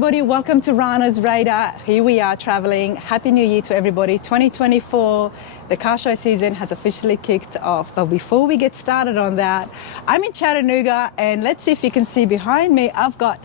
everybody, welcome to Rana's Radar. Here we are traveling. Happy New Year to everybody. 2024, the car show season has officially kicked off. But before we get started on that, I'm in Chattanooga, and let's see if you can see behind me, I've got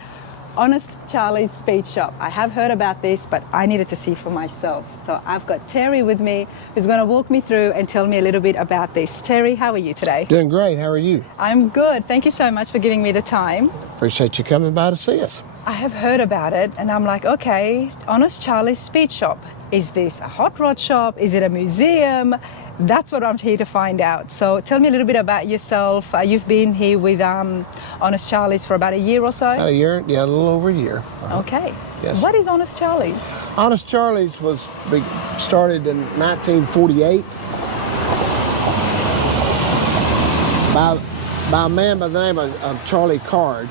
Honest Charley Speed Shop. I have heard about this, but I needed to see for myself. So I've got Terry with me, who's going to walk me through and tell me a little bit about this. Terry, how are you today? Doing great. How are you? I'm good. Thank you so much for giving me the time. Appreciate you coming by to see us. I have heard about it, and I'm like, okay, Honest Charley Speed Shop. Is this a hot rod shop? Is it a museum? That's what I'm here to find out. So tell me a little bit about yourself. You've been here with Honest Charley's for about a year or so? About a year, yeah, a little over a year. Okay. Yes. What is Honest Charley's? Honest Charley's was started in 1948 by a man by the name of Charley Card.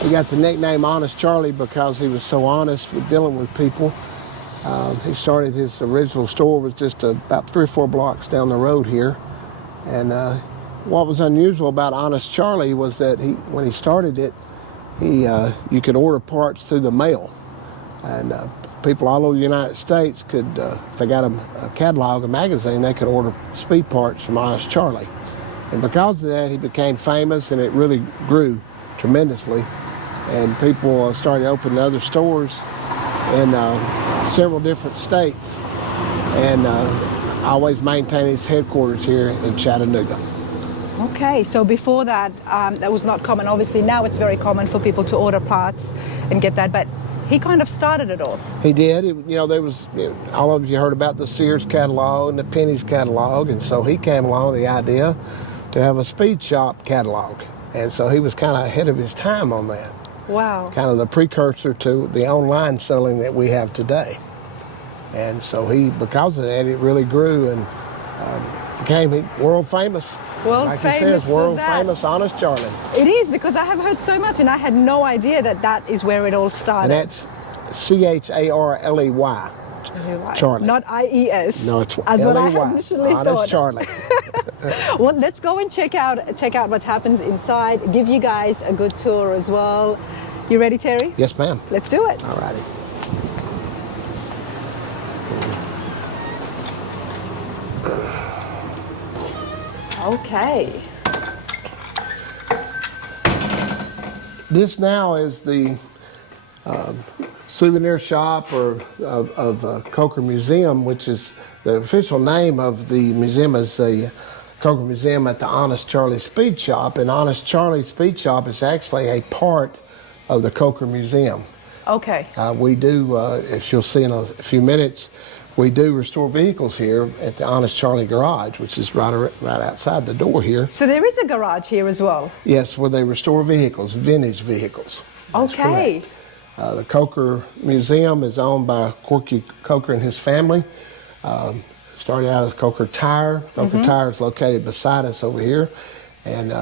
He got the nickname Honest Charley because he was so honest with dealing with people. He started his original store was just about 3 or 4 blocks down the road here. And what was unusual about Honest Charley was that when he started it, you could order parts through the mail. And people all over the United States could, if they got a catalog, a magazine, they could order speed parts from Honest Charley. And because of that, he became famous, and it really grew tremendously. And people started opening other stores in several different states, and always maintain his headquarters here in Chattanooga. Okay, so before that, that was not common. Obviously now it's very common for people to order parts and get that, but he kind of started it all. He did. There was, all of you heard about the Sears catalog and the Penny's catalog, and so he came along with the idea to have a speed shop catalog. And so he was kind of ahead of his time on that. Wow. Kind of the precursor to the online selling that we have today. And so because of that, it really grew and became world famous. Like he says, world famous Honest Charley. It is, because I have heard so much, and I had no idea that is where it all started. And that's Charley. Charley. Not IES. No, it's as L-E-Y. what I initially Honest thought. Charley. Well, let's go and check out what happens inside. Give you guys a good tour as well. You ready, Terry? Yes, ma'am. Let's do it. All righty. Okay. This now is the souvenir shop of Coker Museum, which is the official name of the museum is the Coker Museum at the Honest Charley Speed Shop. And Honest Charley Speed Shop is actually a part of the Coker Museum. Okay. We do, if you'll see in a few minutes, we do restore vehicles here at the Honest Charley Garage, which is right outside the door here. So there is a garage here as well? Yes, where they restore vehicles, vintage vehicles. That's okay. Correct. The Coker Museum is owned by Corky Coker and his family. Started out as Coker Tire. Coker Tire is located beside us over here. And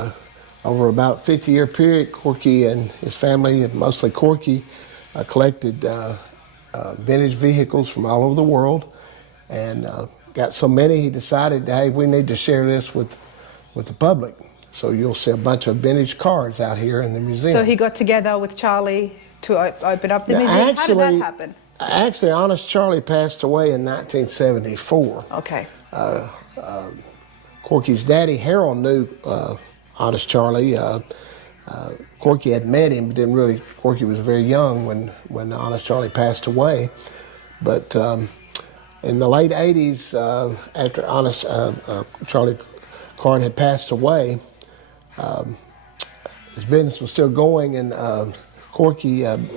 over about a 50-year period, Corky and his family, mostly Corky, collected vintage vehicles from all over the world, and got so many he decided, hey, we need to share this with the public. So you'll see a bunch of vintage cars out here in the museum. So he got together with Charley to open up the museum. How did that happen? Actually, Honest Charley passed away in 1974. Okay. Corky's daddy, Harold, knew Honest Charley. Corky had met him, but didn't really. Corky was very young when Honest Charley passed away. But in the late 80s, after Honest Charley Card had passed away, his business was still going, and Corky and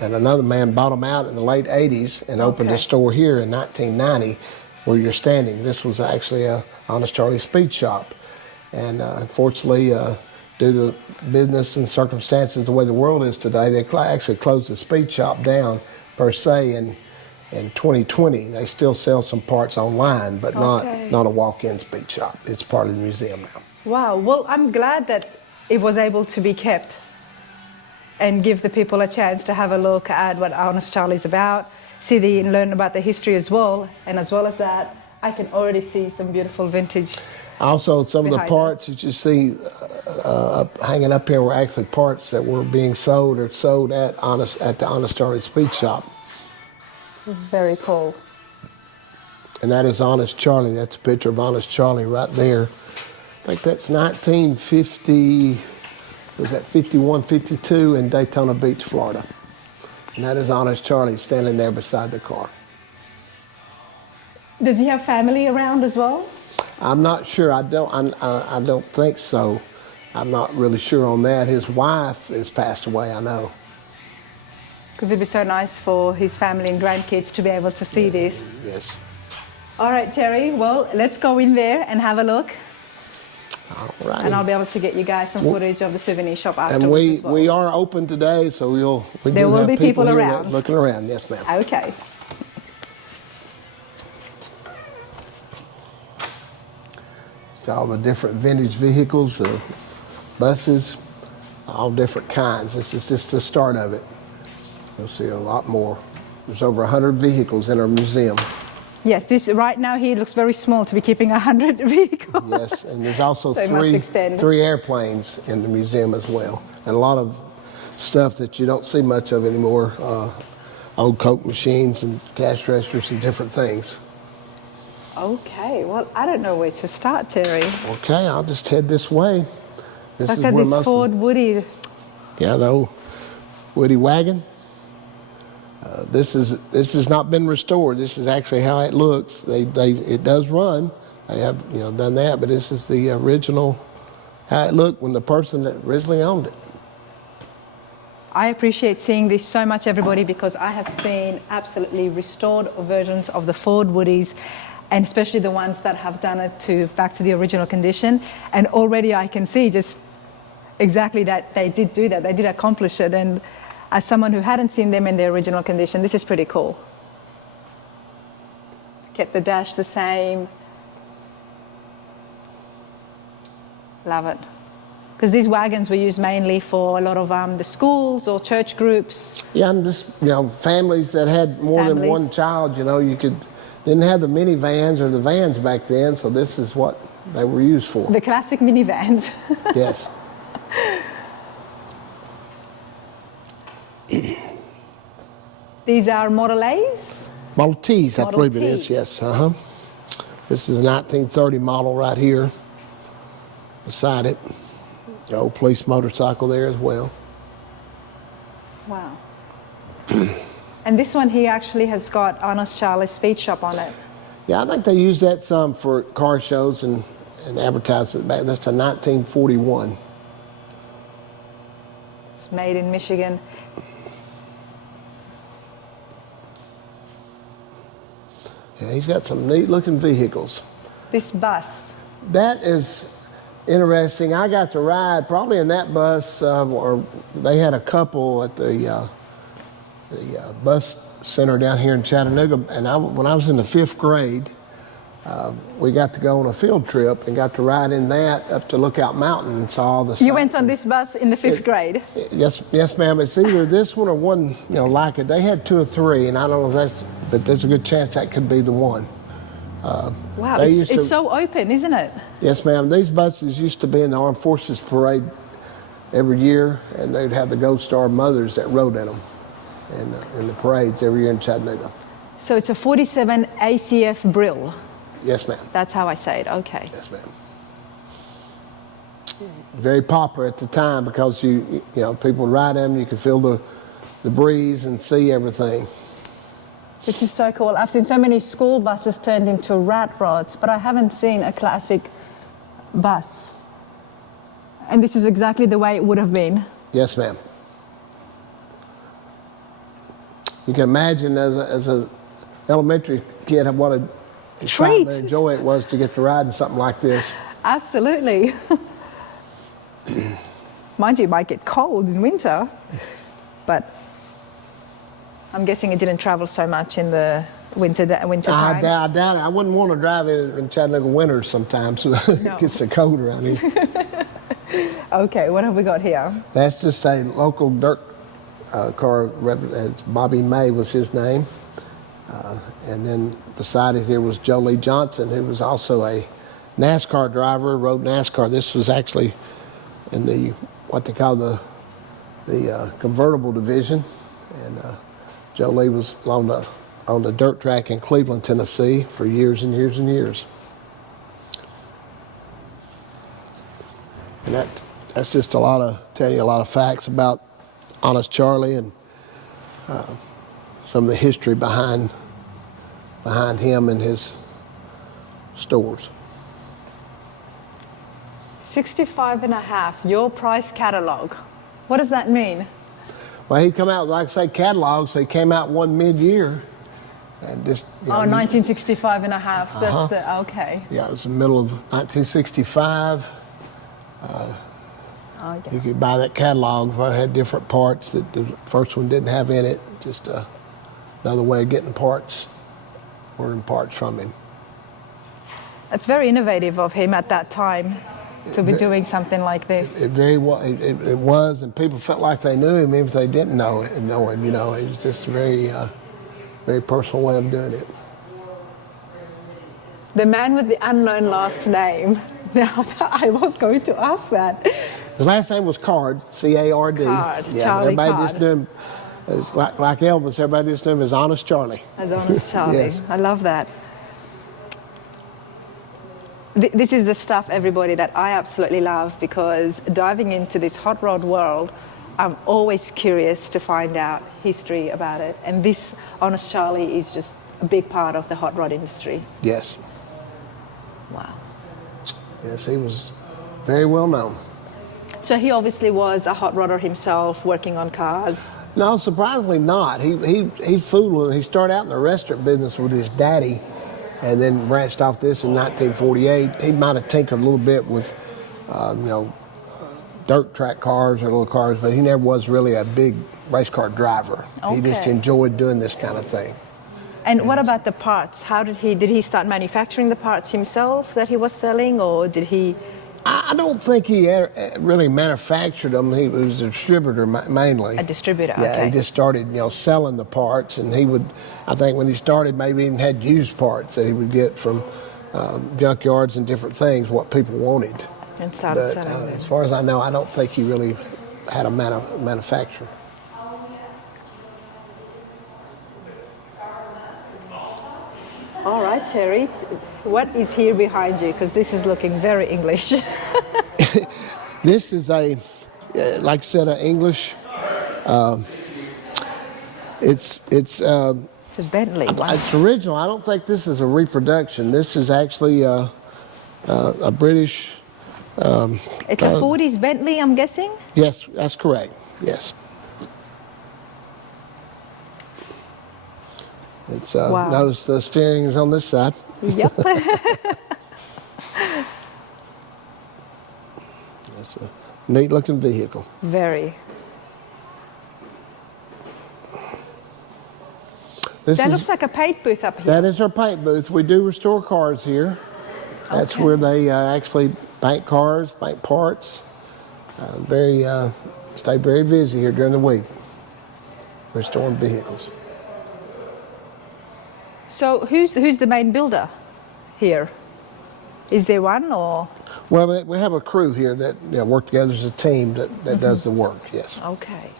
another man bought him out in the late 80s and opened a store here in 1990 where you're standing. This was actually a Honest Charley Speed Shop. And unfortunately, due to business and circumstances the way the world is today, they actually closed the speed shop down per se in 2020. They still sell some parts online, but not a walk-in speed shop. It's part of the museum now. Wow. Well, I'm glad that it was able to be kept and give the people a chance to have a look at what Honest Charley is about, learn about the history as well. And as well as that, I can already see some beautiful vintage Also, some of the behind parts that you see hanging up here were actually parts that were being sold or sold at the Honest Charley Speed Shop. Very cool. And that is Honest Charley. That's a picture of Honest Charley right there. I think that's 1950, was that 51, 52 in Daytona Beach, Florida. And that is Honest Charley standing there beside the car. Does he have family around as well? I'm not sure. I don't think so. I'm not really sure on that. His wife has passed away, I know. Because it'd be so nice for his family and grandkids to be able to see this. Yes. All right, Terry. Well, let's go in there and have a look. All right. And I'll be able to get you guys some footage of the souvenir shop afterwards And as well. we are open today, so there will be people here around. looking around. Yes, ma'am. Okay. It's all the different vintage vehicles, buses, all different kinds. This is just the start of it. You'll see a lot more. There's over 100 vehicles in our museum. Yes, this right now here looks very small to be keeping 100 vehicles. Yes, and there's also So it must extend. three airplanes in the museum as well, and a lot of stuff that you don't see much of anymore. Old Coke machines and cash registers and different things. Okay, well, I don't know where to start, Terry. Okay, I'll just head this way. This Look is at where this most Ford Woody. Yeah, the old Woody wagon. This has not been restored. This is actually how it looks. It does run. They have done that, but this is the original how it looked when the person that originally owned it. I appreciate seeing this so much, everybody, because I have seen absolutely restored versions of the Ford Woodies, and especially the ones that have done it back to the original condition. And already I can see just exactly that they did do that. They did accomplish it. And as someone who hadn't seen them in their original condition, this is pretty cool. Kept the dash the same. Love it. Because these wagons were used mainly for a lot of the schools or church groups. Yeah, and just families that had more than one child. Didn't have the minivans or the vans back then, so this is what they were used for. The classic minivans. Yes. These are Model A's? Model T's, I Model believe it T. is, yes. This is a 1930 model right here beside it. The old police motorcycle there as well. Wow. And this one here actually has got Honest Charley Speed Shop on it. Yeah, I think they use that some for car shows and advertise it back. That's a 1941. It's made in Michigan. Yeah, he's got some neat looking vehicles. This bus. That is interesting. I got to ride probably in that bus, or they had a couple at the bus center down here in Chattanooga. And when I was in the 5th grade, we got to go on a field trip and got to ride in that up to Lookout Mountain and saw all the sights. You went on this bus in the 5th grade? Yes, ma'am. It's either this one or one, like it. They had 2 or 3, and I don't know if that's, but there's a good chance that could be the one. Wow, it's so open, isn't it? Yes, ma'am. These buses used to be in the Armed Forces Parade every year, and they'd have the Gold Star mothers that rode in them in the parades every year in Chattanooga. So it's a 47 ACF Brill. Yes, ma'am. That's how I say it, okay. Yes, ma'am. Very popular at the time because people would ride them, you could feel the breeze and see everything. This is so cool. I've seen so many school buses turned into rat rods, but I haven't seen a classic bus. And this is exactly the way it would have been. Yes, ma'am. You can imagine as a elementary kid what a excitement and joy it was to get to ride in something like this. Absolutely. Mind you, it might get cold in winter, but I'm guessing it didn't travel so much in the winter time. I doubt it. I wouldn't want to drive in Chattanooga winters sometimes. No. It gets so cold around here. Okay, what have we got here? That's just a local dirt car. Bobby May was his name. And then beside it here was Joe Lee Johnson, who was also a NASCAR driver, rode NASCAR. This was actually in the what they call the convertible division, and Joe Lee was on the dirt track in Cleveland, Tennessee, for years and years and years. And that's just telling you a lot of facts about Honest Charley and some of the history behind him and his stores. 65.5, your price catalog. What does that mean? Well, he come out, like I say, catalogs. They came out one mid-year, and just 1965.5. That's the okay. Yeah, it was the middle of 1965. You could buy that catalog. It had different parts that the first one didn't have in it. Just another way of getting parts, ordering parts from him. It's very innovative of him at that time to be doing something like this. It was, and people felt like they knew him even if they didn't know him. You know, it was just a very personal way of doing it. The man with the unknown last name. Now, I was going to ask that. His last name was Card, C-A-R-D. Card, yeah, Charlie everybody Card. just knew him, it's like Elvis, everybody just knew him as Honest Charley. As Honest Charley. Yes. I love that. This is the stuff, everybody, that I absolutely love, because diving into this hot rod world, I'm always curious to find out history about it. And this Honest Charley is just a big part of the hot rod industry. Yes. Wow. Yes, he was very well known. So he obviously was a hot rodder himself, working on cars. No, surprisingly not. He fooled. He started out in the restaurant business with his daddy, and then branched off this in 1948. He might have tinkered a little bit with, dirt track cars or little cars, but he never was really a big race car driver. Okay. He just enjoyed doing this kind of thing. And what about the parts? How did he start manufacturing the parts himself that he was selling, or did he? I don't think he really manufactured them. He was a distributor mainly. A distributor, yeah, okay. he just started, selling the parts, and he would, I think when he started, maybe even had used parts that he would get from junkyards and different things, what people wanted. And started But selling them. as far as I know, I don't think he really had a manufacturer. All right, Terry, what is here behind you? Because this is looking very English. This is like I said, an English. It's It's a Bentley. Wow. It's original. I don't think this is a reproduction. This is actually a British. It's a 40s Bentley, I'm guessing? Yes, that's correct. Yes. It's Wow. Notice the steering is on this side. Yep. It's a neat looking vehicle. Very. This That is, looks like a paint booth up here. that is our paint booth. We do restore cars here. That's Okay. where they actually paint cars, paint parts. Stay very busy here during the week, restoring vehicles. So who's the main builder here? Is there one, or? Well, we have a crew here that work together as a team that does the work, yes. Okay.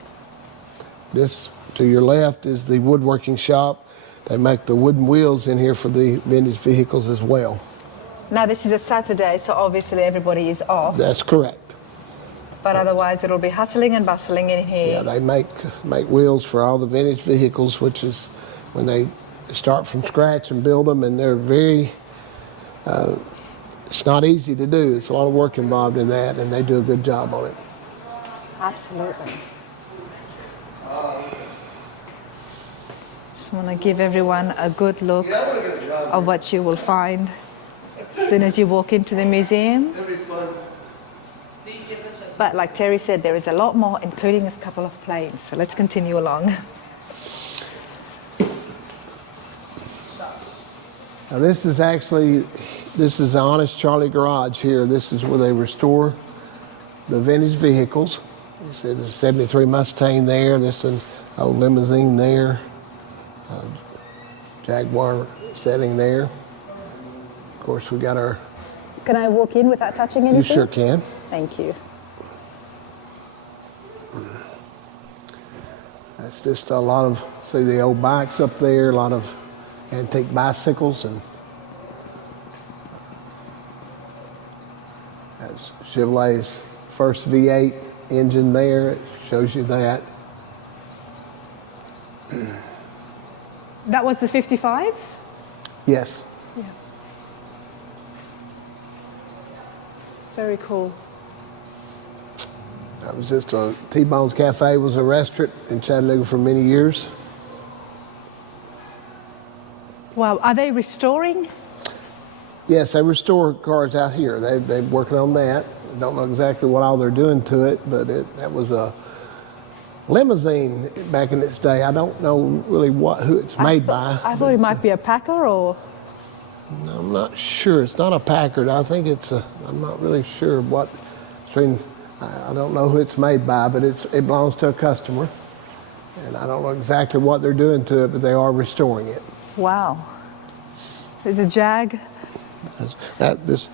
This, to your left, is the woodworking shop. They make the wooden wheels in here for the vintage vehicles as well. Now this is a Saturday, so obviously everybody is off. That's correct. But otherwise it'll be hustling and bustling in here. Yeah, they make wheels for all the vintage vehicles, which is when they start from scratch and build them, and they're very, it's not easy to do. It's a lot of work involved in that, and they do a good job on it. Absolutely. Just want to give everyone a good look of what you will find as soon as you walk into the museum. But like Terry said, there is a lot more, including a couple of planes. So let's continue along. Now this is the Honest Charley Garage here. This is where they restore the vintage vehicles. You see there's a 73 Mustang there, there's an old limousine there, Jaguar setting there. Of course we got our Can I walk in without touching anything? You sure can. Thank you. That's just a lot of, see the old bikes up there, a lot of antique bicycles, and that's Chevrolet's first V8 engine there. It shows you that. That was the 55? Yes. Yeah. Very cool. That was just a T-Bone's Cafe was a restaurant in Chattanooga for many years. Wow, are they restoring? Yes, they restore cars out here. They're working on that. I don't know exactly what all they're doing to it, but that was a limousine back in its day. I don't know really who it's made by. I thought it might be a Packer or... No, I'm not sure. It's not a Packard. I think it's a, I'm not really sure what, I don't know who it's made by, but it belongs to a customer. And I don't know exactly what they're doing to it, but they are restoring it. Wow. There's a Jag. This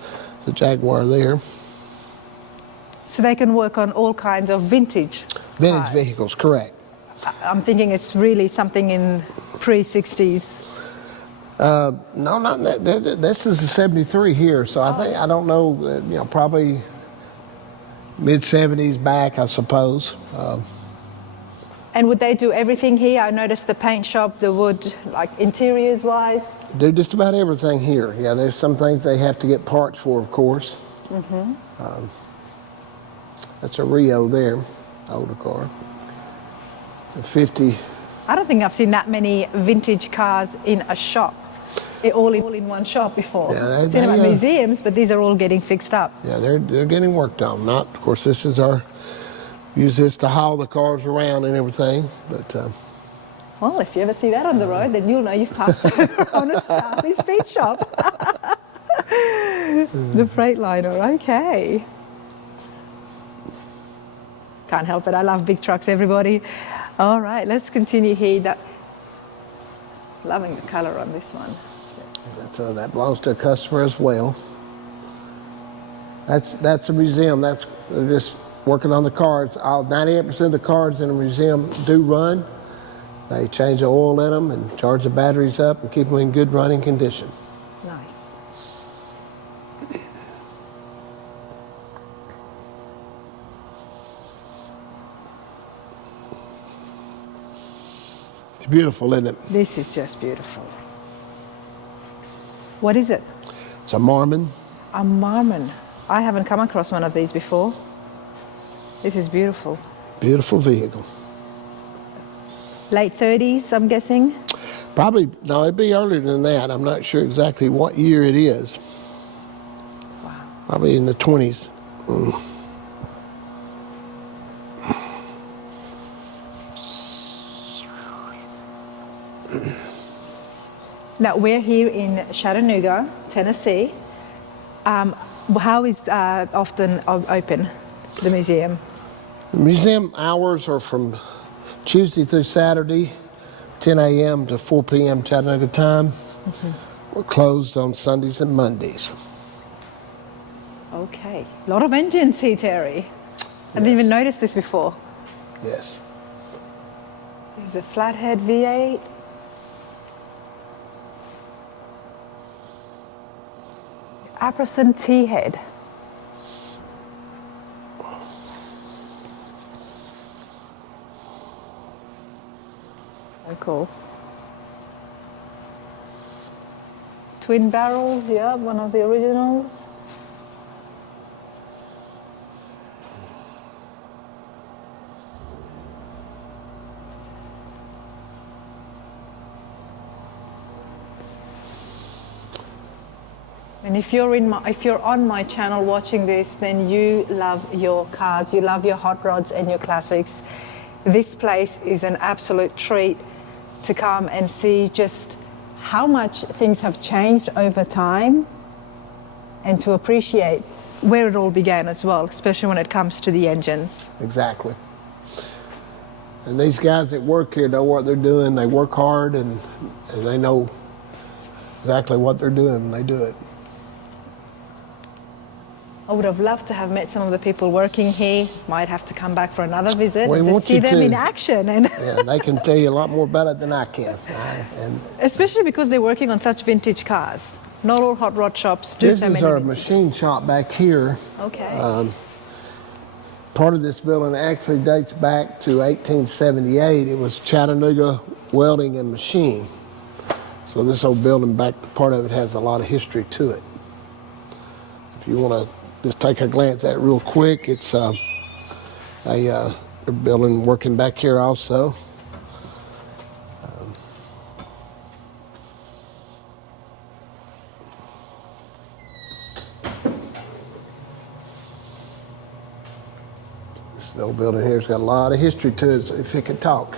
the Jaguar there. So they can work on all kinds of vintage cars. Vehicles, correct. I'm thinking it's really something in pre-60s. No, not that. This is a 73 here, so I don't know, probably mid-70s back, I suppose. And would they do everything here? I noticed the paint shop, the wood, like interiors-wise. Do just about everything here. Yeah, there's some things they have to get parts for, of course. Mm-hmm. That's a Rio there, older car. It's a 50. I don't think I've seen that many vintage cars in a shop. All in one shop before. Yeah, I've seen them at museums, but these are all getting fixed up. Yeah, they're getting worked on. Of course, this is use this to haul the cars around and everything, but... Well, if you ever see that on the road, then you'll know you've passed over Honest Charley Speed Shop. The Freightliner, okay. Can't help it, I love big trucks, everybody. All right, let's continue here. Loving the color on this one. That belongs to a customer as well. That's a museum. They're just working on the cars. 98% of the cars in a museum do run. They change the oil in them and charge the batteries up and keep them in good running condition. Nice. It's beautiful, isn't it? This is just beautiful. What is it? It's a Marmon. A Marmon. I haven't come across one of these before. This is beautiful. Beautiful vehicle. Late 30s, I'm guessing? Probably, no, it'd be earlier than that. I'm not sure exactly what year it is. Wow. Probably in the 20s. Mm. Now, we're here in Chattanooga, Tennessee. How is often open, the museum? The museum hours are from Tuesday through Saturday, 10 a.m. to 4 p.m. Chattanooga time. Mm-hmm. We're closed on Sundays and Mondays. Okay. A lot of engines here, Terry. I didn't even notice this before. Yes. There's a flathead V8. Apperson T-head. So cool. Twin barrels, yeah, one of the originals. And if you're on my channel watching this, then you love your cars, you love your hot rods and your classics. This place is an absolute treat to come and see just how much things have changed over time and to appreciate where it all began as well, especially when it comes to the engines. Exactly. And these guys that work here know what they're doing. They work hard and they know exactly what they're doing when they do it. I would have loved to have met some of the people working here. Might have to come back for another visit We and just want see you them to. in action. And Yeah, they can tell you a lot more about it than I can. And especially because they're working on such vintage cars. Not all hot rod shops do this so is many. our machine shop back here. Okay. Part of this building actually dates back to 1878. It was Chattanooga Welding and Machine. So this old building back, part of it has a lot of history to it. If you want to just take a glance at it real quick, it's they're building, working back here also. This old building here's got a lot of history to it, so if it could talk.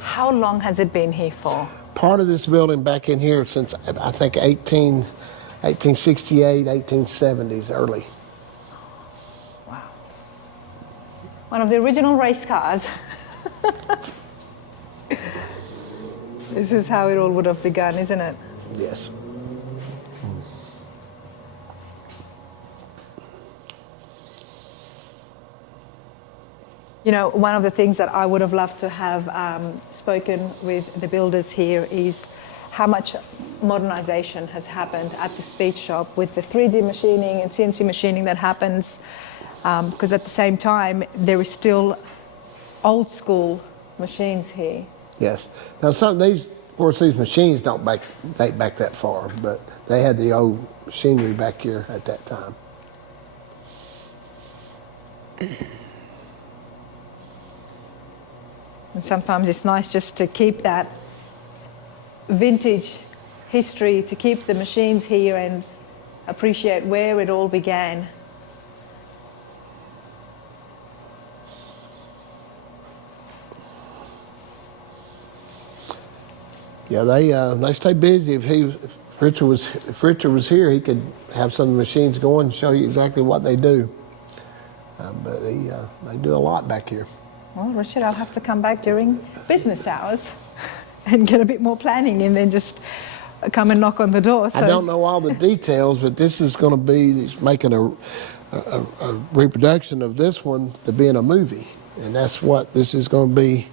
How long has it been here for? Part of this building back in here since I think 1868, 1870s early. Wow. One of the original race cars. This is how it all would have begun, isn't it? Yes. You know, one of the things that I would have loved to have spoken with the builders here is how much modernization has happened at the speed shop with the 3D machining and CNC machining that happens, because at the same time there is still old school machines here. Yes. Now some of course, these machines don't date back that far, but they had the old machinery back here at that time. And sometimes it's nice just to keep that vintage history, to keep the machines here and appreciate where it all began. Yeah, they stay busy. If Richard was here, he could have some of the machines going and show you exactly what they do. But they do a lot back here. Well, Richard, I'll have to come back during business hours and get a bit more planning and then just come and knock on the door. So. I don't know all the details, but this is going to be making a reproduction of this one to be in a movie. And that's what this is going to be,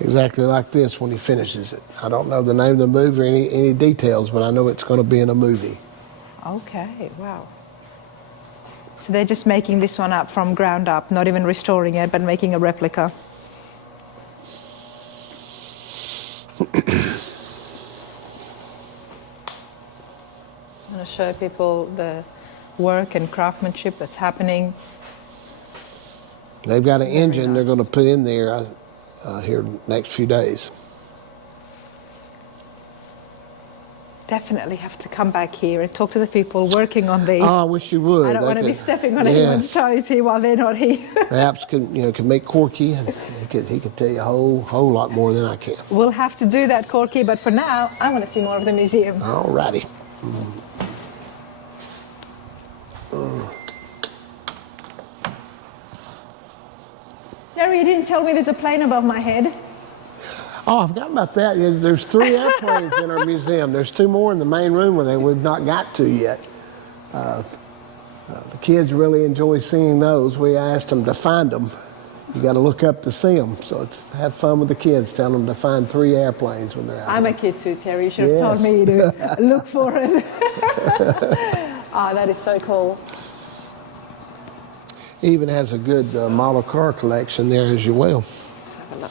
exactly like this when he finishes it. I don't know the name of the movie or any details, but I know it's going to be in a movie. Okay, wow. So they're just making this one up from ground up, not even restoring it, but making a replica. Just want to show people the work and craftsmanship that's happening. They've got an engine they're going to put in there here next few days. Definitely have to come back here and talk to the people working on these. Oh, I wish you would. I don't want to be stepping on anyone's toes here while they're not here. Perhaps can meet Corky, and he could tell you a whole lot more than I can. We'll have to do that, Corky. But for now, I want to see more of the museum. All righty. Jerry, you didn't tell me there's a plane above my head. Oh, I forgot about that. There's 3 airplanes in our museum. There's 2 more in the main room we've not got to yet. The kids really enjoy seeing those. We asked them to find them. You got to look up to see them. So have fun with the kids. Tell them to find 3 airplanes when they're out. I'm a kid too, Terry. You should have told me to look for it. Oh, that is so cool. He even has a good model car collection there as well. Let's have a look.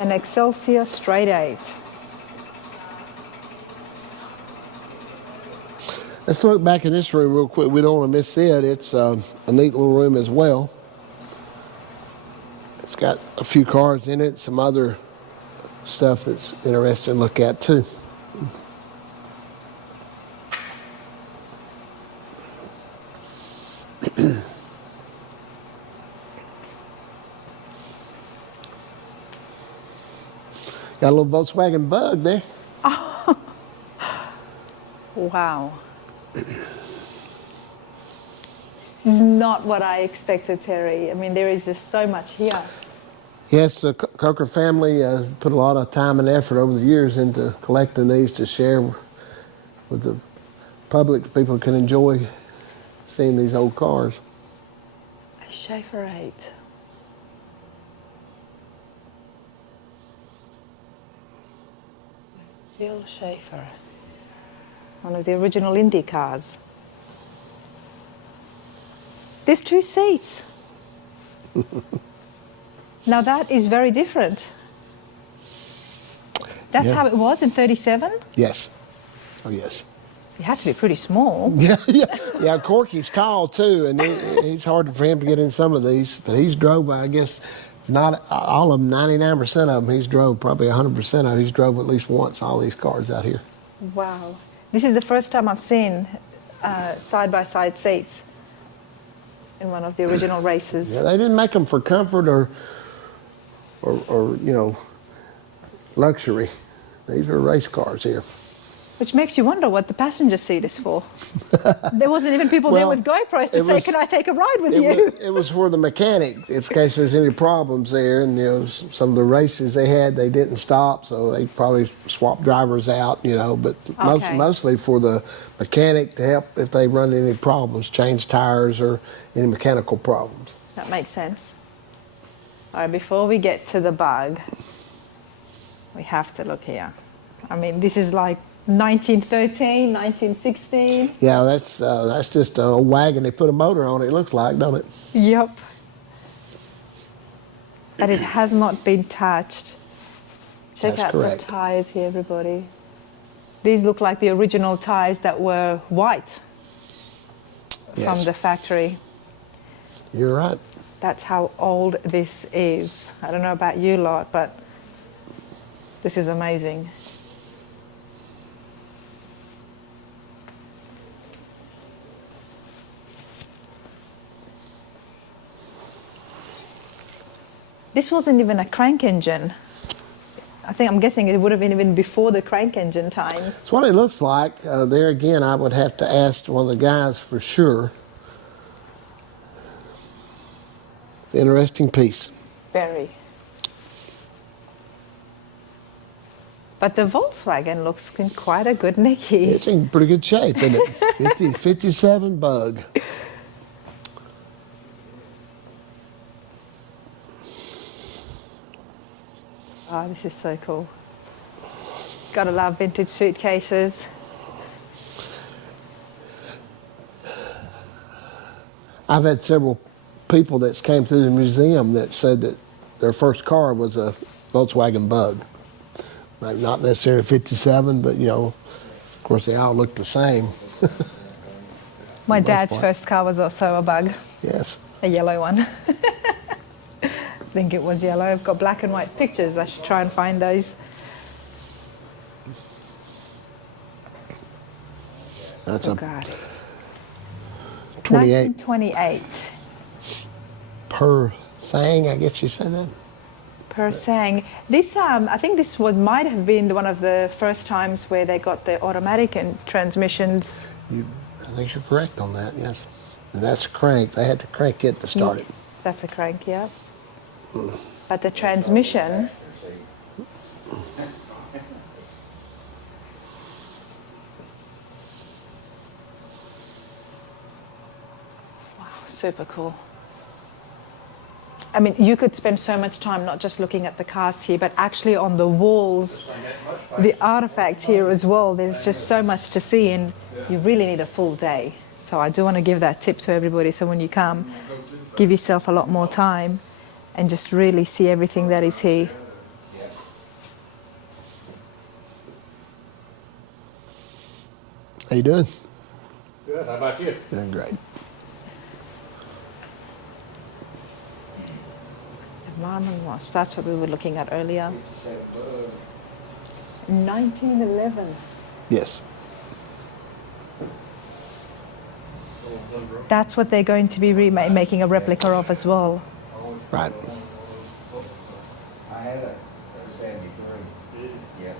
An Excelsior Straight 8. Let's look back in this room real quick. We don't want to miss it. It's a neat little room as well. It's got a few cars in it, some other stuff that's interesting to look at too. Got a little Volkswagen Bug there. Oh. Wow. This is not what I expected, Terry. I mean, there is just so much here. Yes, the Coker family put a lot of time and effort over the years into collecting these to share with the public. People can enjoy seeing these old cars. A Schaefer 8. Phil Schaefer. One of the original Indy cars. There's 2 seats. Now that is very different. That's how it was in 37? Yes. Oh, yes. You had to be pretty small. Yeah. Corky's tall too, and he's hard for him to get in some of these. But he's drove, I guess, not all of them, 99% of them. He's drove probably 100% of them. He's drove at least once all these cars out here. Wow. This is the first time I've seen side-by-side seats in one of the original races. Yeah, they didn't make them for comfort or you know, luxury. These are race cars here. Which makes you wonder what the passenger seat is for. There wasn't even people there with GoPros to say, can I take a ride with you? It was for the mechanic, in case there's any problems there. And, you know, some of the races they had, they didn't stop, so they probably swapped drivers out, you know. But mostly for the mechanic to help if they run into any problems, change tires or any mechanical problems. That makes sense. All right, before we get to the bug, we have to look here. I mean, this is like 1913, 1916. Yeah, that's just a wagon. They put a motor on it, it looks like, don't it? Yep. But it has not been touched. Check out the tires here, everybody. These look like the original tires that were white from the factory. You're right. That's how old this is. I don't know about you lot, but this is amazing. This wasn't even a crank engine. I'm guessing it would have been even before the crank engine times. That's what it looks like. There again, I would have to ask one of the guys for sure. Interesting piece. Very. But the Volkswagen looks in quite a good nick here. It's in pretty good shape, isn't it? 57 Bug. Oh, this is so cool. Gotta love vintage suitcases. I've had several people that came through the museum that said that their first car was a Volkswagen Bug. Like not necessarily 57, but you know, of course they all look the same. My dad's first car was also a Bug. Yes. A yellow one. I think it was yellow. I've got black and white pictures. I should try and find those. That's a God. 28. 1928. Per Sang, I guess you said that? Per Sang. This, I think this might have been one of the first times where they got the automatic and transmissions. I think you're correct on that, yes. And that's a crank. They had to crank it to start it. That's a crank, yeah. But the transmission, wow, super cool. I mean, you could spend so much time not just looking at the cars here, but actually on the walls, the artifacts here as well. There's just so much to see, and you really need a full day. So I do want to give that tip to everybody. So when you come, give yourself a lot more time and just really see everything that is here. How you doing? Good, how about you? Doing great. Marmon Wasp, that's what we were looking at earlier. 1911. Yes. That's what they're going to be making a replica of as well. Right. I had a 73. Yeah,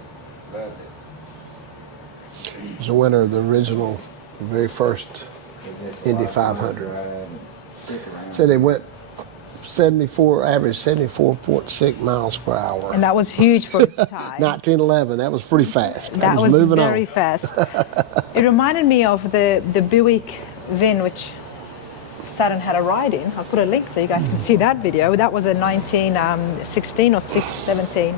loved it. It was the winner of the original, the very first Indy 500. So they went average 74.6 miles per hour. And that was huge for its time. 1911, that was pretty fast. That was moving very on. fast. It reminded me of the Buick VIN, which Saturn had a ride in. I'll put a link so you guys can see that video. That was a 1916 or 17.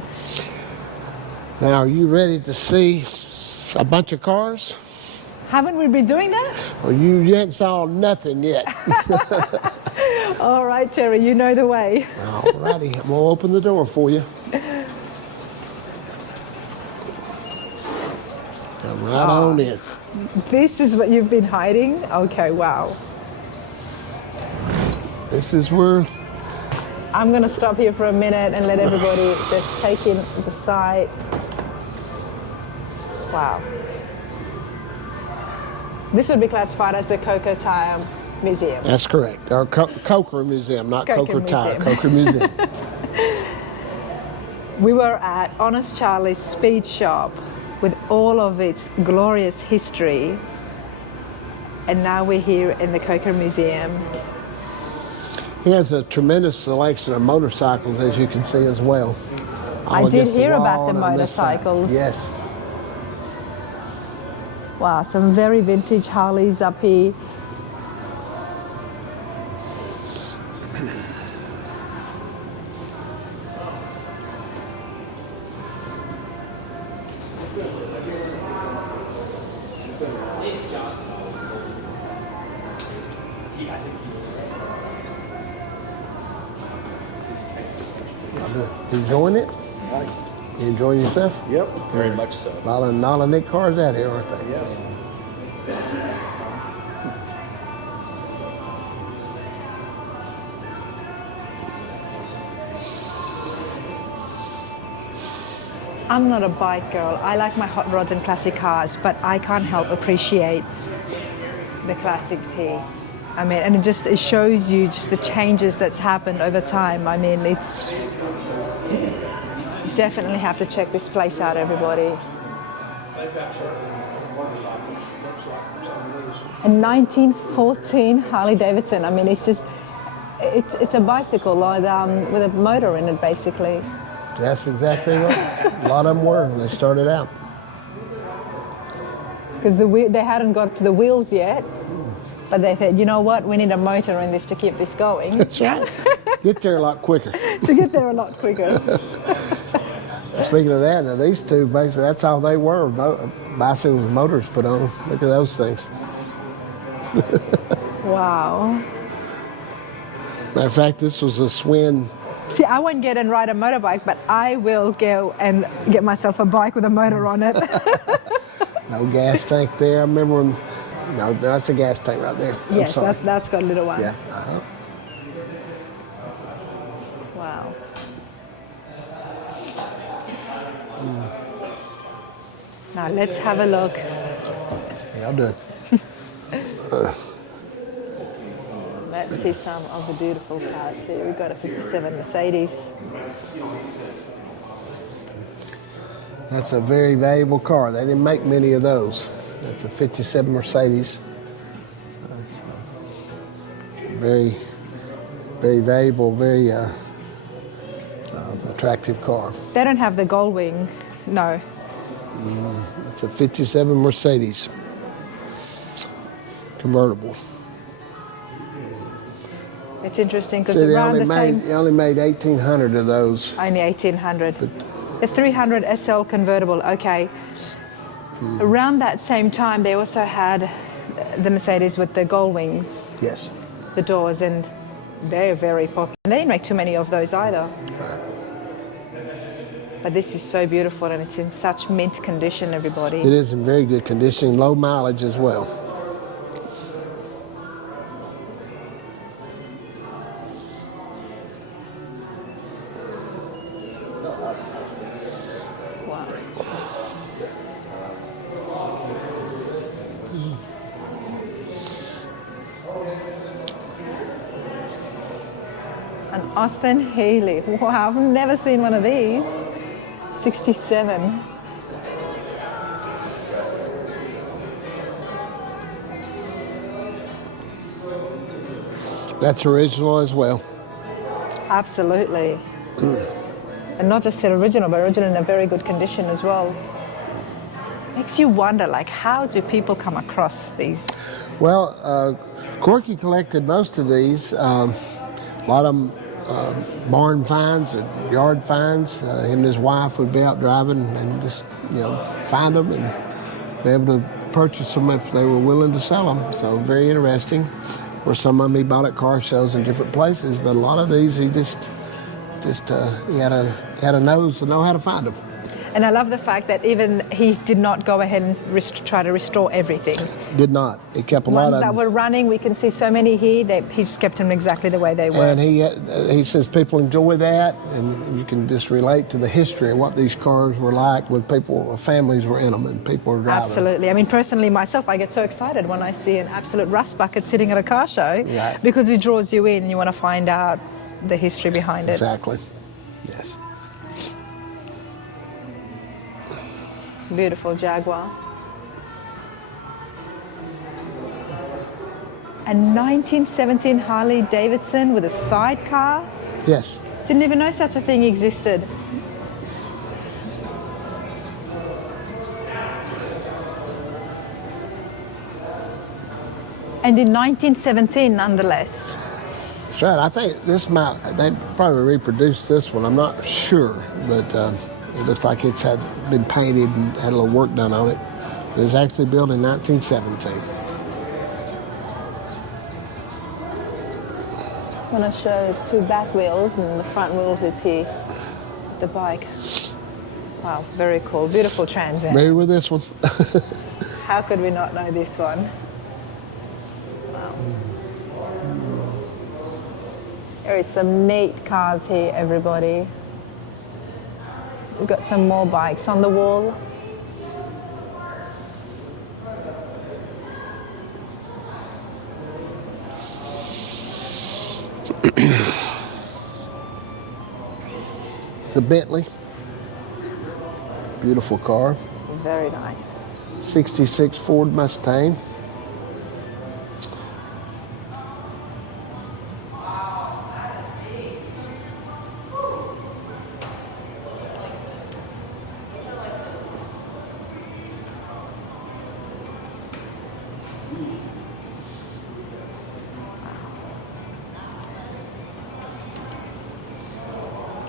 Now, are you ready to see a bunch of cars? Haven't we been doing that? Well, you ain't saw nothing yet. All right, Terry, you know the way. All righty, I'm gonna open the door for you. Come right on in. This is what you've been hiding? Okay, wow. This is where I'm gonna stop here for a minute and let everybody just take in the site. Wow. This would be classified as the Coker Tire Museum. that's correct. Or Coker Museum, not Coker Coker Tire. Museum. Coker Museum. We were at Honest Charley Speed Shop with all of its glorious history, and now we're here in the Coker Museum. He has a tremendous selection of motorcycles, as you can see as well. I All did against hear wall about the and on this side. motorcycles. Yes. Wow, some very vintage Harleys up here. You enjoying it? You enjoying yourself? Yep, very much so. A lot of neat cars out here, aren't they? Yeah. I'm not a bike girl. I like my hot rods and classic cars, but I can't help appreciate the classics here. I mean, and it shows you just the changes that's happened over time. I mean, it's definitely have to check this place out, everybody. A 1914 Harley Davidson. I mean, it's a bicycle with a motor in it, basically. That's exactly right. A lot of them were when they started out. Because they hadn't got to the wheels yet, but they said, you know what, we need a motor in this to keep this going. That's right. Get there a lot quicker. To get there a lot quicker. Speaking of that, now these two, basically, that's all they were. Bicycles with motors put on. Look at those things. Wow. Matter of fact, this was a Swin. See, I won't get and ride a motorbike, but I will go and get myself a bike with a motor on it. No gas tank there. I remember when, no, that's a gas tank right there. I'm Yes, sorry. that's got a little one. Yeah. Wow. Now let's have a look. Yeah, I'll do it. Let's see some of the beautiful cars here. We've got a 57 Mercedes. That's a very valuable car. They didn't make many of those. That's a 57 Mercedes. Very, very valuable, very attractive car. They don't have the gold wing, no. It's a 57 Mercedes. Convertible. It's interesting because See, around the same... they only made 1,800 of those. Only 1,800. The 300 SL convertible, okay. Around that same time, they also had the Mercedes with the gold wings, Yes. the doors, and they're very popular. They didn't make too many of those either. Right. But this is so beautiful, and it's in such mint condition, everybody. It is in very good condition, low mileage as well. Wow. An Austin Healey. Wow, I've never seen one of these. 67. That's original as well. Absolutely. And not just the original, but original in a very good condition as well. Makes you wonder, like, how do people come across these? Well, Corky collected most of these. A lot of them barn finds or yard finds. Him and his wife would be out driving and just, find them and be able to purchase them if they were willing to sell them. So very interesting. Or some of them he bought at car shows in different places, but a lot of these he just he had a nose to know how to find them. And I love the fact that even he did not go ahead and try to restore everything. Did not. He kept a lot of ones that them. were running. We can see so many here. He just kept them exactly the way they were. And he says people enjoy that, and you can just relate to the history of what these cars were like when families were in them and people were driving. Absolutely. I mean, personally, myself, I get so excited when I see an absolute rust bucket sitting at a car show, right, because it draws you in. You want to find out the history behind it. Exactly. Yes. Beautiful Jaguar. A 1917 Harley Davidson with a sidecar. Yes. Didn't even know such a thing existed. And in 1917, nonetheless. That's right. I think they probably reproduced this one. I'm not sure, but it looks like it's been painted and had a little work done on it. It was actually built in 1917. Just want to show there's two back wheels and the front wheel is here, the bike. Wow, very cool. Beautiful Trans Am. Ready with this one? How could we not know this one? Wow. There is some neat cars here, everybody. We've got some more bikes on the wall. The Bentley. Beautiful car. Very nice. 66 Ford Mustang.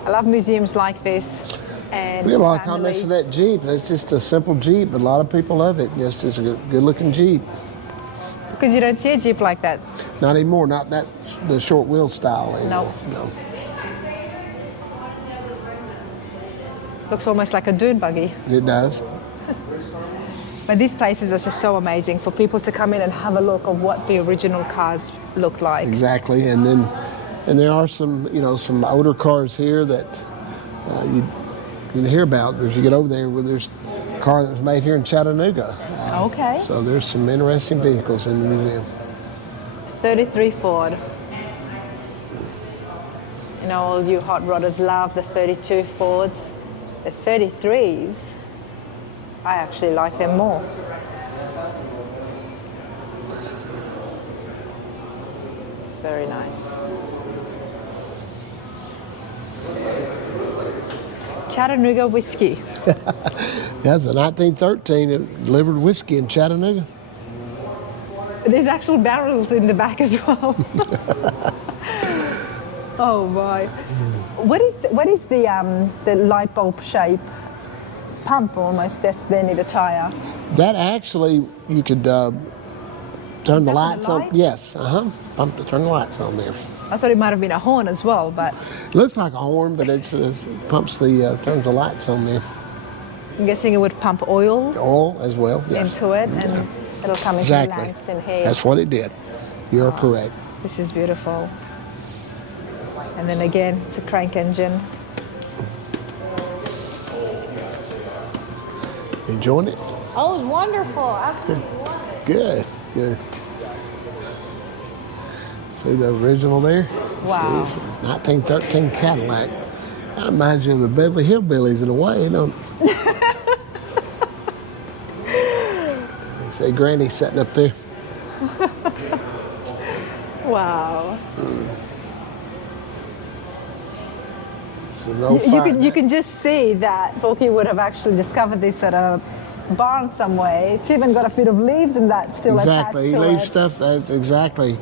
I love museums like this. And We have a lot of comments for that Jeep. It's just a simple Jeep, but a lot of people love it. Yes, it's a good looking Jeep. Because you don't see a Jeep like that. Not anymore, not the short wheel style anymore. No. Looks almost like a dune buggy. It does. But these places are just so amazing for people to come in and have a look at what the original cars looked like. Exactly, and there are some older cars here that you can hear about as you get over there. Where there's a car that was made here in Chattanooga. Okay. So there's some interesting vehicles in the museum. 33 Ford. You know, all you hot rodders love the 32 Fords. The 33s, I actually like them more. It's very nice. Chattanooga whiskey. That's a 1913 that delivered whiskey in Chattanooga. There's actual barrels in the back as well. Oh my! What is the light bulb shape pump almost that's near the tire? That actually you could turn the lights on. light? Yes, pump to turn the lights on there. I thought it might have been a horn as well, but It looks like a horn, but it pumps turns the lights on there. I'm guessing it would pump oil Oil as well. Yes. into it, and it'll come into the lamps in here. That's what it did. You're correct. This is beautiful. And then again, it's a crank engine. Enjoying it? Oh, it was wonderful. Absolutely wonderful. Good. Good. See the original there? Wow. See, it's a 1913 Cadillac. That reminds you of the Beverly Hillbillies in a way, don't it? See Granny sitting up there. Wow. It's an old You fire. you can just see that Forky would have actually discovered this at a barn somewhere. It's even got a bit of leaves in that still Exactly. He attached to leaves it. stuff. That's exactly.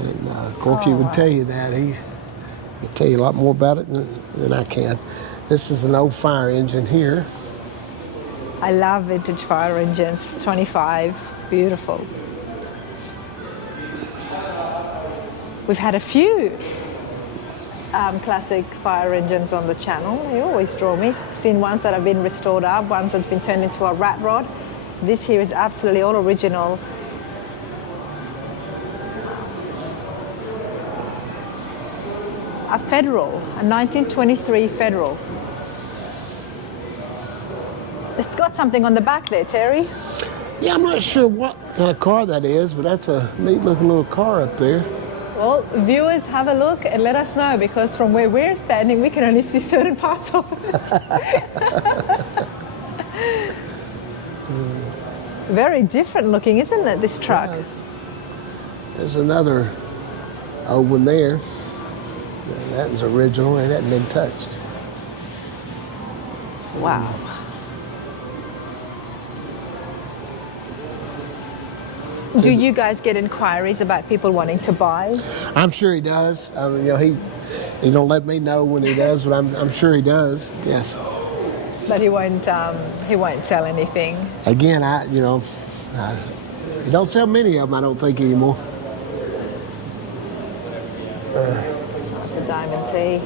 And Corky Oh, would wow. tell you that. He could tell you a lot more about it than I can. This is an old fire engine here. I love vintage fire engines. 25, beautiful. We've had a few classic fire engines on the channel. They always draw me. I've seen ones that have been restored up, ones that have been turned into a rat rod. This here is absolutely all original. A Federal, a 1923 Federal. It's got something on the back there, Terry. Yeah, I'm not sure what kind of car that is, but that's a neat looking little car up there. Well, viewers, have a look and let us know, because from where we're standing, we can only see certain parts of it. Very different looking, isn't it, this truck? There's another old one there. That was original. It hadn't been touched. Wow. Do you guys get inquiries about people wanting to buy? I'm sure he does. I mean, you know, he don't let me know when he does, but I'm sure he does. Yes. But he won't sell anything. Again, he don't sell many of them, I don't think, anymore. The Diamond T.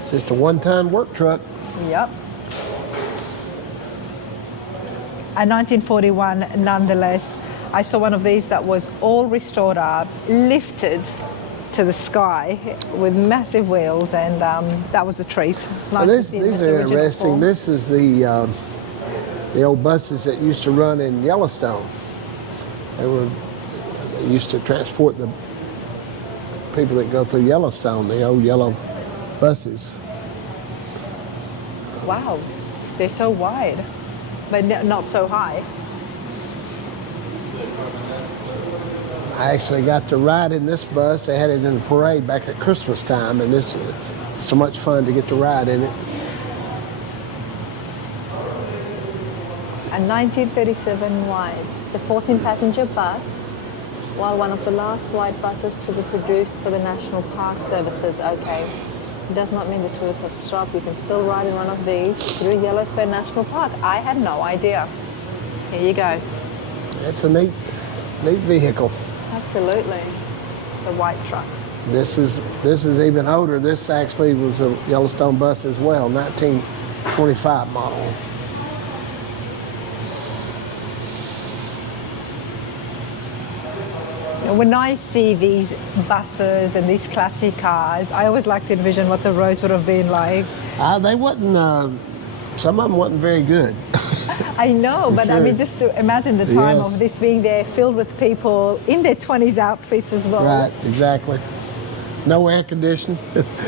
It's just a one-ton work truck. Yep. A 1941 nonetheless. I saw one of these that was all restored up, lifted to the sky with massive wheels, and that was a treat. It's nice to see These this are original interesting. form. This is the old buses that used to run in Yellowstone. They used to transport the people that go through Yellowstone, the old yellow buses. Wow, they're so wide, but not so high. I actually got to ride in this bus. They had it in the parade back at Christmas time, and it's so much fun to get to ride in it. A 1937 wide. It's a 14-passenger bus, while one of the last wide buses to be produced for the National Park Services. Okay, it does not mean the tourists have stopped. You can still ride in one of these through Yellowstone National Park. I had no idea. Here you go. It's a neat vehicle. Absolutely. The white trucks. This is even older. This actually was a Yellowstone bus as well, 1925 model. When I see these buses and these classic cars, I always like to envision what the roads would have been like. They wasn't. Some of them wasn't very good. I know, but I sure. mean, just to imagine the time Yes. of this being there, filled with people in their 20s outfits as well. Right, exactly. No air conditioning.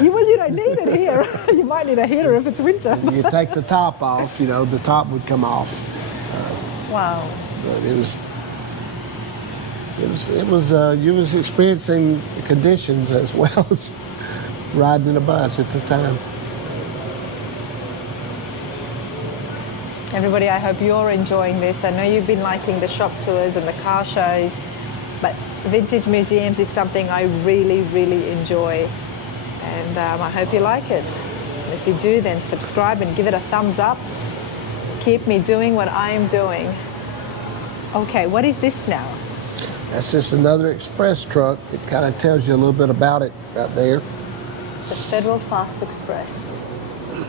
You don't need it here. You might need a heater if it's winter. You take the top off, the top would come off. Wow. But you was experiencing conditions as well as riding in a bus at the time. Everybody, I hope you're enjoying this. I know you've been liking the shop tours and the car shows, but vintage museums is something I really, really enjoy. And I hope you like it. And if you do, then subscribe and give it a thumbs up. Keep me doing what I'm doing. Okay, what is this now? That's just another express truck. It kind of tells you a little bit about it right there. It's a Federal Fast Express.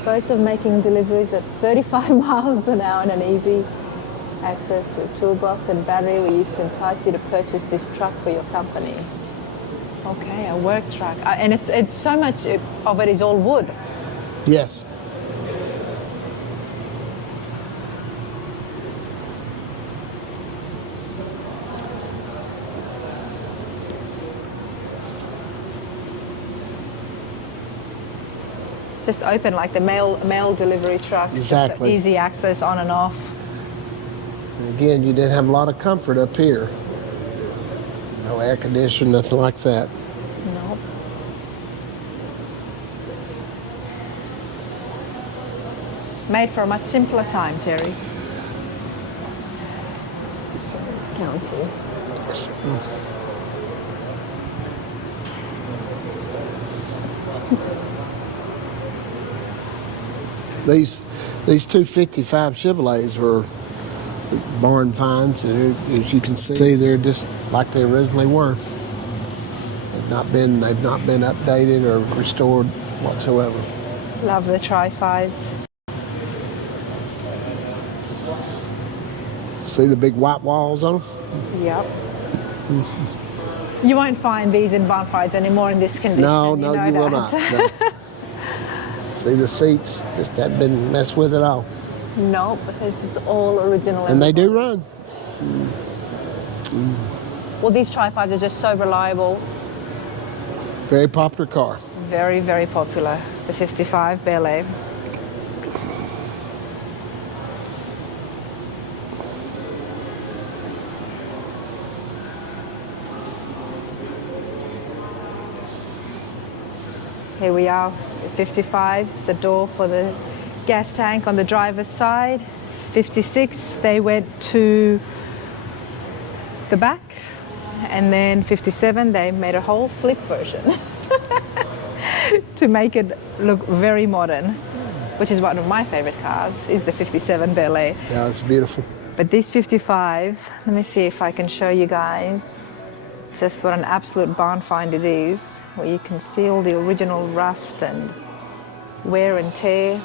Boasts of making deliveries at 35 miles an hour and an easy access to a toolbox and battery were used to entice you to purchase this truck for your company. Okay, a work truck. And it's so much of it is all wood. Yes. Just open like the mail delivery trucks. Exactly. Just easy access on and off. And again, you didn't have a lot of comfort up here. No air conditioning, nothing like that. Nope. Made for a much simpler time, Terry. County. These 255 Chevrolets were barn finds, and as you can see, they're just like they originally were. They've not been updated or restored whatsoever. Love the Tri-5s. See the big white walls on them? Yep. You won't find these in barn finds anymore in this condition. No, you you will not. No. See the seats just haven't been messed with at all. Nope, this is all original. And they do run. Well, these Tri-5s are just so reliable. Very popular car. Very, very popular. The 55 Bel Air. Here we are, 55s, the door for the gas tank on the driver's side. 56, they went to the back. And then 57, they made a whole flip version to make it look very modern, which is one of my favorite cars, is the 57 Bel Air. Yeah, it's beautiful. But this 55, let me see if I can show you guys just what an absolute barn find it is, where you can see all the original rust and wear and tear.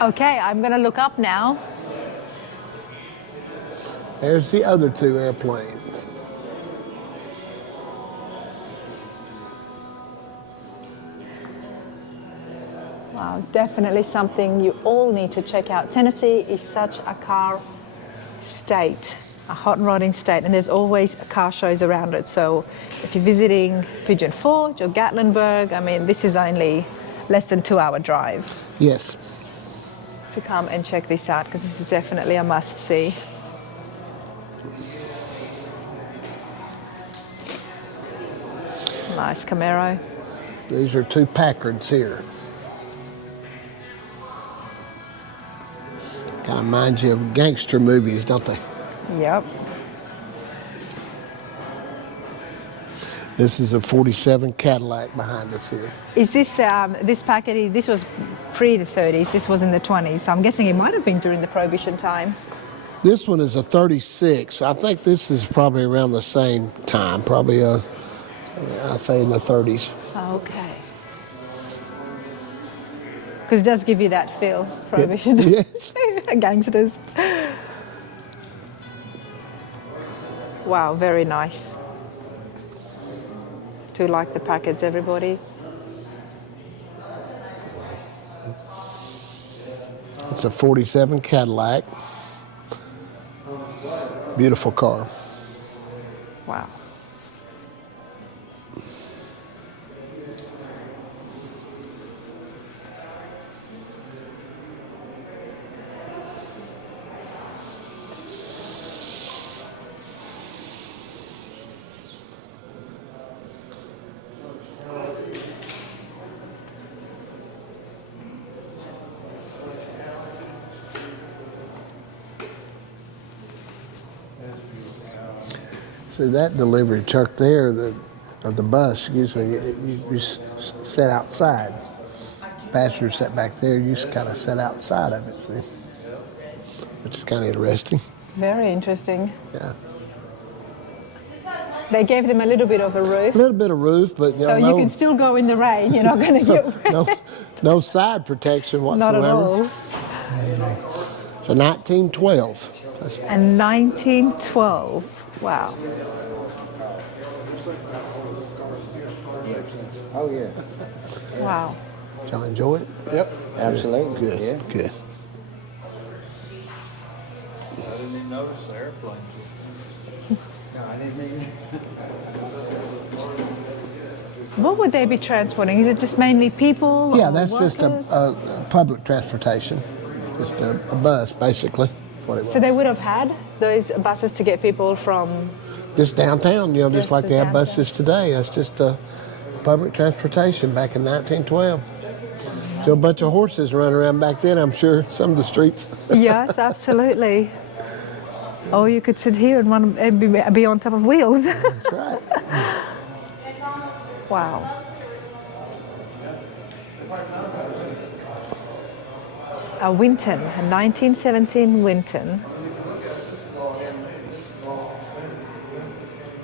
Okay, I'm gonna look up now. There's the other two airplanes. Wow, definitely something you all need to check out. Tennessee is such a car state, a hot and rodding state, and there's always car shows around it. So if you're visiting Pigeon Forge or Gatlinburg, I mean, this is only less than 2-hour drive Yes. to come and check this out, because this is definitely a must-see. Nice Camaro. These are two Packards here. Kind of reminds you of gangster movies, don't they? Yep. This is a 47 Cadillac behind us here. Is this this packet? This was pre the 30s. This was in the 20s. So I'm guessing it might have been during the Prohibition time. This one is a 36. I think this is probably around the same time, probably I'd say in the 30s. Okay. Because it does give you that feel, Prohibition. Yes. Gangsters. Wow, very nice. Do like the packets, everybody? It's a 47 Cadillac. Beautiful car. Wow. See that delivery truck there, of the bus, excuse me, you sat outside. Passengers sat back there, you just kind of sat outside of it, see? Which is kind of interesting. Very interesting. Yeah. They gave them a little bit of a roof. A little bit of roof, but So you can still go in the rain. You're not going to get wet. no side protection whatsoever. Not at all. It's a 1912. That's And 1912. Wow. Oh, yeah. Wow. Did y'all enjoy it? Yep. Absolutely. Good. Yeah. Good. I didn't even notice the airplane. No, I didn't mean. What would they be transporting? Is it just mainly people? Yeah, or that's workers? just a public transportation, just a bus, basically. What it was. So they would have had those buses to get people from. Just downtown, just Just like they have downtown. buses today. That's just public transportation back in 1912. So a bunch of horses running around back then, I'm sure, some of the streets. Yes, absolutely. Or you could sit here and be on top of wheels. That's right. Wow. A Winton, a 1917 Winton.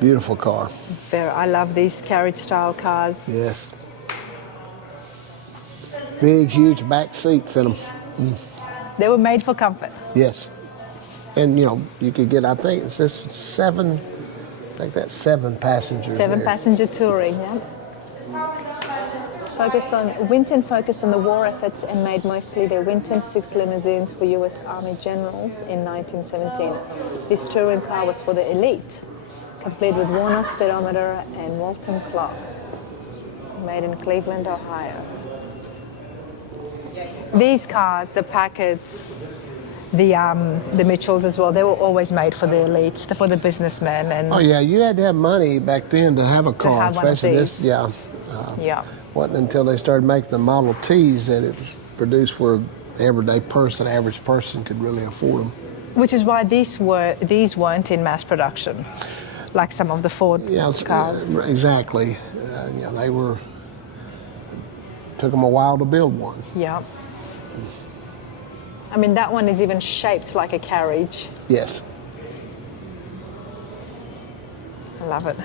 Beautiful car. I love these carriage style cars. Yes. Big, huge back seats in them. They were made for comfort. Yes. And you could get, I think it's this 7, I think that's 7 passengers. 7 there. passenger touring, yeah. Winton focused on the war efforts and made mostly their Winton 6 limousines for US Army generals in 1917. This touring car was for the elite, complete with Warner speedometer and Walton clock. Made in Cleveland, Ohio. These cars, the Packards, the Mitchells as well, they were always made for the elites, for the businessmen. And Oh yeah, you had to have money back then to have a car, have one of especially these. this. Yeah. yeah. Wasn't until they started making the Model Ts that it was produced where the everyday person, average person, could really afford them. Which is why these weren't in mass production, like some of the Ford cars. Exactly. They were. Took them a while to build one. Yeah. I mean, that one is even shaped like a carriage. Yes. I love it.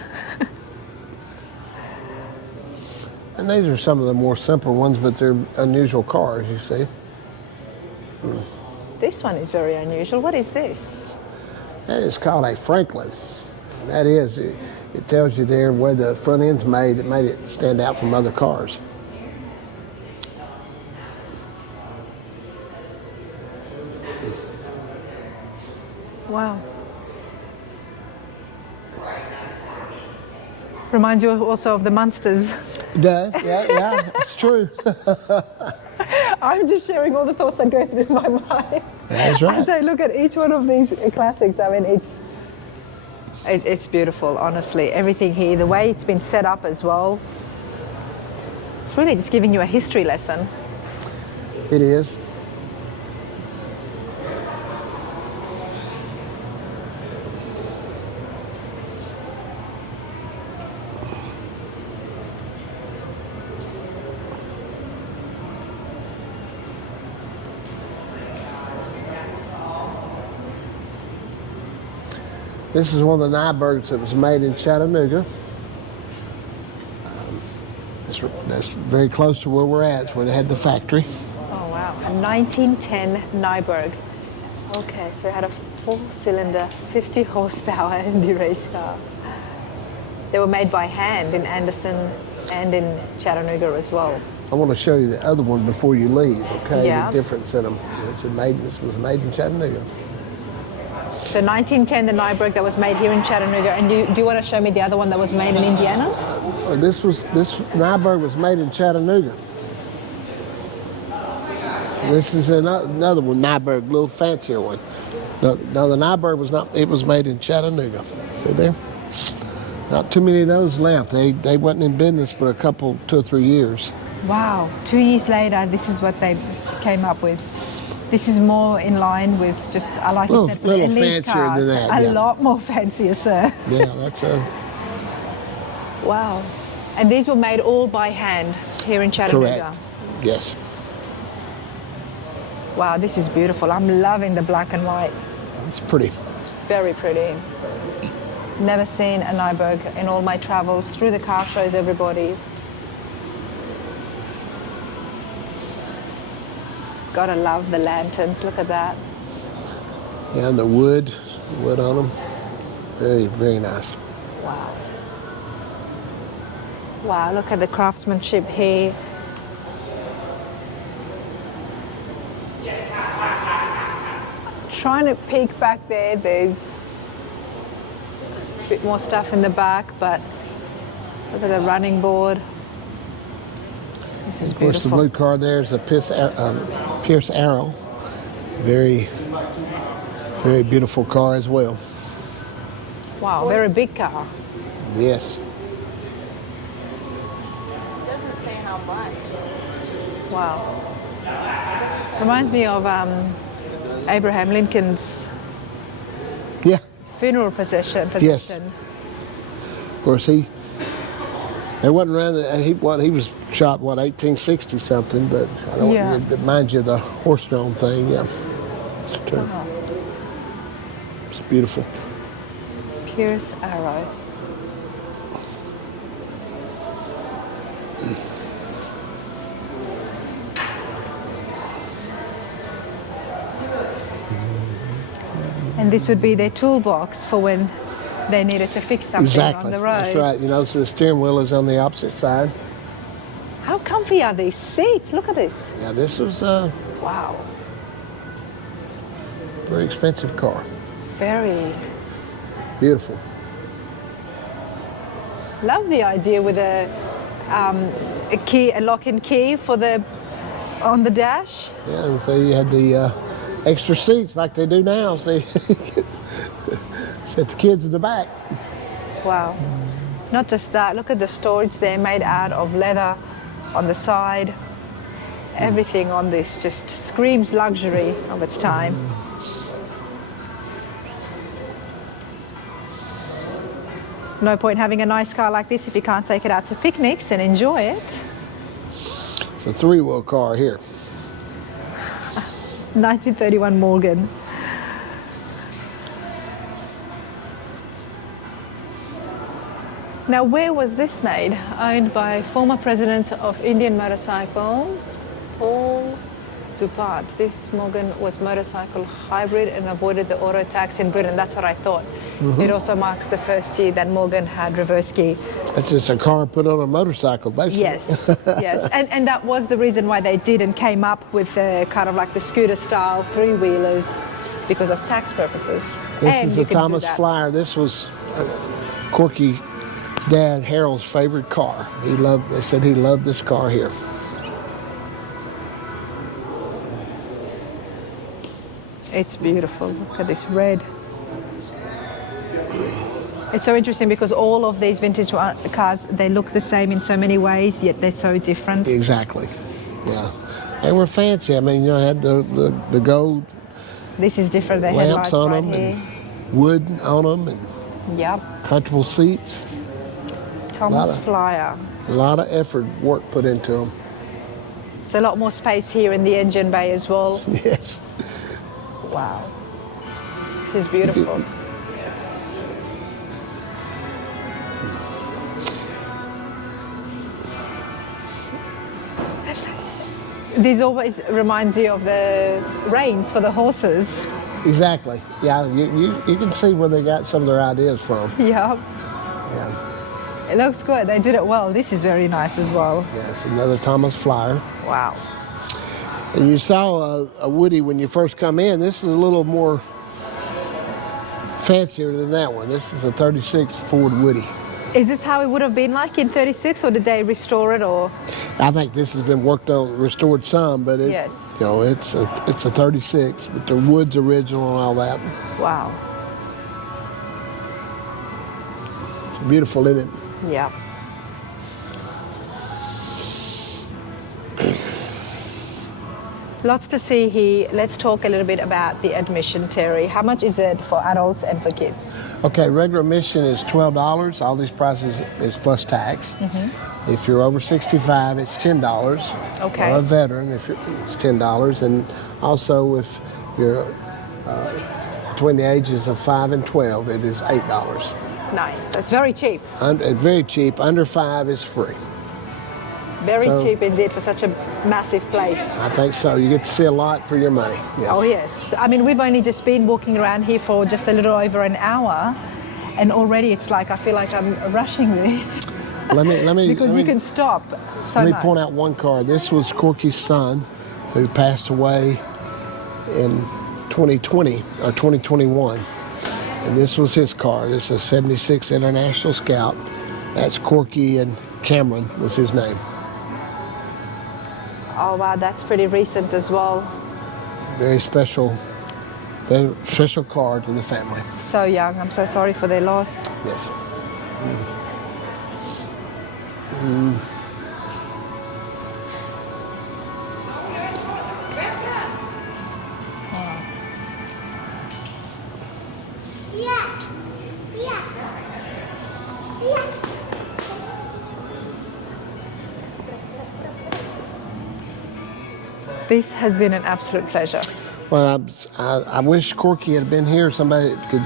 And these are some of the more simple ones, but they're unusual cars, you see. This one is very unusual. What is this? That is called a Franklin. That is, it tells you there where the front end's made. It made it stand out from other cars. Wow. Reminds you also of the Munsters. It does, yeah, it's true. I'm just sharing all the thoughts that go through my mind. That's right. As I look at each one of these classics, I mean, it's beautiful, honestly. Everything here, the way it's been set up as well. It's really just giving you a history lesson. It is. This is one of the Nybergs that was made in Chattanooga. That's very close to where we're at. It's where they had the factory. Oh, wow. A 1910 Nyberg. Okay, so it had a 4-cylinder, 50 horsepower Indy race car. They were made by hand in Anderson and in Chattanooga as well. I want to show you the other one before you leave, okay? Yeah. The difference in them. This was made in Chattanooga. So 1910, the Nyberg that was made here in Chattanooga. And do you want to show me the other one that was made in Indiana? This Nyberg was made in Chattanooga. This is another one, Nyberg, a little fancier one. No, the Nyberg was not. It was made in Chattanooga. See there? Not too many of those left. They wasn't in business for 2 or 3 years. Wow. 2 years later, this is what they came up with. This is more in line with just, like you said, for the little elite fancier cars. than that, A yeah. lot more fancier, sir. Yeah, that's a. Wow. And these were made all by hand here in Chattanooga. Correct. Yes. Wow, this is beautiful. I'm loving the black and white. It's pretty. It's very pretty. Never seen a Nyberg in all my travels through the car shows, everybody. Gotta love the lanterns, look at that. Yeah, and the wood on them. Very, very nice. Wow. Wow, look at the craftsmanship here. Trying to peek back there, there's a bit more stuff in the back, but look at the running board. This is Of course, the beautiful. blue car there is a Pierce Arrow. Very, very beautiful car as well. Wow, very big car. Yes. Doesn't say how much. Wow. Reminds me of Abraham Lincoln's Yeah. funeral procession. Yes. Of course, he wasn't around. He was shot 1860 something, but I don't. Yeah. It reminds you of the horse-drawn thing. Yeah. It's true. Wow. It's beautiful. Pierce Arrow. And this would be their toolbox for when they needed to fix something Exactly. on the road. That's right. You know, so the steering wheel is on the opposite side. How comfy are these seats? Look at this. Now, this was Wow. very expensive car. Very. Beautiful. Love the idea with a key, a lock and key for on the dash. Yeah, and so you had the extra seats like they do now. See, set the kids in the back. Wow. Not just that, look at the storage there made out of leather on the side. Everything on this just screams luxury of its time. No point having a nice car like this if you can't take it out to picnics and enjoy it. It's a three-wheel car here. 1931 Morgan. Now, where was this made? Owned by former president of Indian Motorcycles, Paul Dupart. This Morgan was motorcycle hybrid and avoided the auto tax in Britain. That's what I thought. It also marks the first year that Morgan had reverse key. It's just a car put on a motorcycle, basically. Yes, yes. And that was the reason why they did and came up with the kind of like the scooter style three-wheelers because of tax purposes. This And is you a could do Thomas that. Flyer. This was Corky's dad, Harold's favorite car. They said he loved this car here. It's beautiful. Look at this red. It's so interesting because all of these vintage cars, they look the same in so many ways, yet they're so different. Exactly. Yeah. They were fancy. I mean, you know, had the gold This is different. The lamps headlights on right them here. and wood on them and Yep. comfortable seats. Thomas Lot of- Flyer. A lot of effort, work put into them. There's a lot more space here in the engine bay as well. Yes. Wow. This is beautiful. This always reminds you of the reins for the horses. Exactly. Yeah, you can see where they got some of their ideas from. Yep. Yeah. It looks good. They did it well. This is very nice as well. Yes, another Thomas Flyer. Wow. And you saw a Woody when you first come in. This is a little more fancier than that one. This is a 36 Ford Woody. Is this how it would have been like in 36, or did they restore it, or? I think this has been worked on, restored some, but Yes. you know, it's a 36, but the wood's original and all that. Wow. It's beautiful, isn't it? Yeah. Lots to see here. Let's talk a little bit about the admission, Terry. How much is it for adults and for kids? Okay, regular admission is $12. All these prices is plus tax. If you're over 65, it's $10. Okay. Or a veteran, it's $10. And also if you're between the ages of 5 and 12, it is $8. Nice. That's very cheap. Very cheap. Under 5 is free. Very So- cheap indeed for such a massive place. I think so. You get to see a lot for your money. Yes. Oh yes. I mean, we've only just been walking around here for just a little over an hour, and already it's like I feel like I'm rushing this Let me because let you me- can stop so Let me much. point out one car. This was Corky's son, who passed away in 2020 or 2021. And this was his car. This is a 76 International Scout. That's Corky, and Cameron was his name. Oh wow, that's pretty recent as well. Very special card in the family. So young. I'm so sorry for their loss. Yes. This has been an absolute pleasure. Well, I wish Corky had been here. Somebody could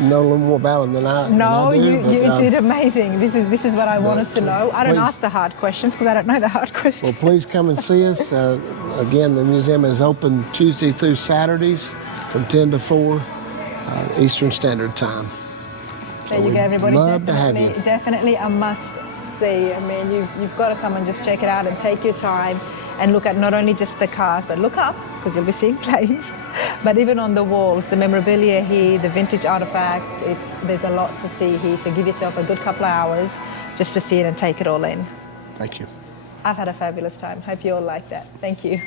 know a little more about him than I. No, than I do, you but, did amazing. This is what I wanted to know. I don't please- ask the hard questions because I don't know the hard questions. Well, please come and see us. Again, the museum is open Tuesday through Saturdays from 10 to 4 Eastern Standard Time. There you go, everybody. Love to have you. Definitely a must see. I mean, you've got to come and just check it out and take your time and look at not only just the cars, but look up because you'll be seeing planes. But even on the walls, the memorabilia here, the vintage artifacts, there's a lot to see here. So give yourself a good couple of hours just to see it and take it all in. Thank you. I've had a fabulous time. Hope you all like that. Thank you.